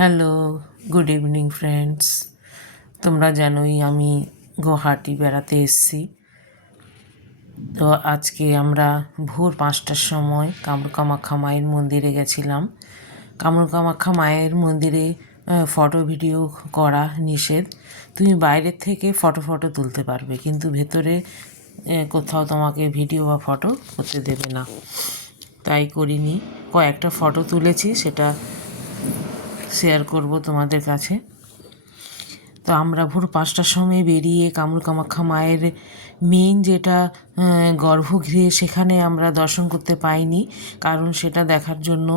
Hello, good evening friends. তোমরা জানোই আমি গুয়াহাটি বেড়াতে এসেছি। তো আজকে আমরা ভোর 5টার সময় কামরূপ মায়ের মন্দিরে গেছিলাম। কামরূপ মায়ের মন্দিরে ফটো ভিডিও করা নিষেধ। তুমি বাইরের থেকে ফটো তুলতে পারবে, কিন্তু ভেতরে কোথাও তোমাকে ভিডিও বা ফটো করতে দেবে না। তাই করিনি। কয়েকটা ফটো তুলেছি, সেটা শেয়ার করব তোমাদের কাছে। তো আমরা ভোর 5টার সময় বেরিয়ে কামরূপ মায়ের মেইন যেটা গর্ভগৃহে, সেখানে আমরা দর্শন করতে পাইনি, কারণ সেটা দেখার জন্য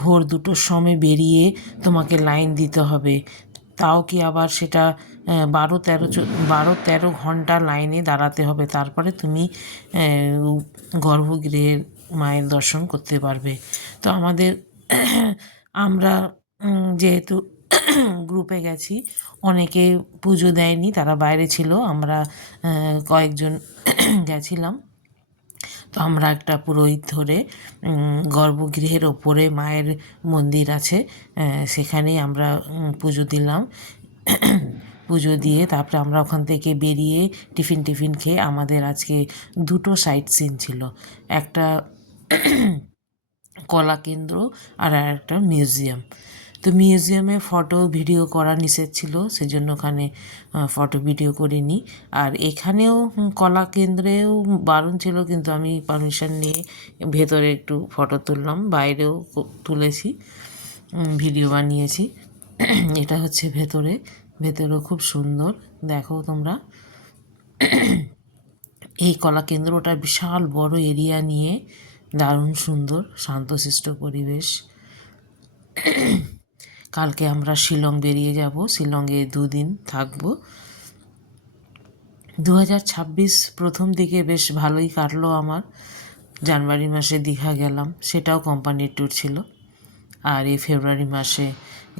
ভোর 2টোর সময় বেরিয়ে তোমাকে লাইন দিতে হবে। তাও কি আবার সেটা 12-13 ঘন্টা লাইনে দাঁড়াতে হবে, তারপরে তুমি গর্ভগৃহের মায়ের দর্শন করতে পারবে। তো আমরা যেহেতু গ্রুপে গেছি, অনেকে পুজো দেয়নি, তারা বাইরে ছিল। আমরা কয়েকজন গেছিলাম। তো আমরা একটা পুরোহিত ধরে গর্ভগৃহের ওপরে মায়ের মন্দির আছে, সেখানেই আমরা পুজো দিলাম। পুজো দিয়ে তারপরে আমরা ওখান থেকে বেরিয়ে টিফিন খেয়ে, আমাদের আজকে 2টো সাইট সিন ছিল। একটা কলা কেন্দ্র আর একটা মিউজিয়াম। তো মিউজিয়ামে ফটো ভিডিও করা নিষেধ ছিল, সেজন্য ওখানে ফটো ভিডিও করিনি। আর এখানেও কলা কেন্দ্রেও বারণ ছিল, কিন্তু আমি পারমিশন নিয়ে ভেতরে একটু ফটো তুললাম, বাইরেও তুলেছি, ভিডিও বানিয়েছি। এটা হচ্ছে ভেতরেও খুব সুন্দর, দেখো তোমরা। এই কলা কেন্দ্রটা বিশাল বড় এরিয়া নিয়ে, দারুণ সুন্দর শান্তশিষ্ট পরিবেশ। কালকে আমরা শিলং বেরিয়ে যাব, শিলংয়ে 2 দিন থাকব। 2026 প্রথম দিকে বেশ ভালোই কাটলো আমার। জানুয়ারি মাসে দীঘা গেলাম, সেটাও কোম্পানির ট্যুর ছিল। আর এই ফেব্রুয়ারি মাসে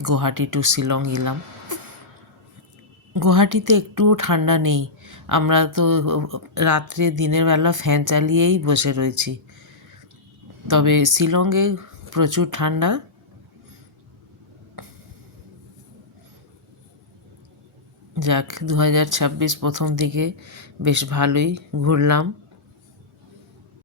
গুয়াহাটি টু শিলং এলাম। গুয়াহাটিতে একটুও ঠান্ডা নেই, আমরা তো রাত্রে দিনের বেলা ফ্যান চালিয়েই বসে রয়েছি। তবে শিলংয়ে প্রচুর ঠান্ডা। যাক, 2026 প্রথম দিকে বেশ ভালোই ঘুরলাম।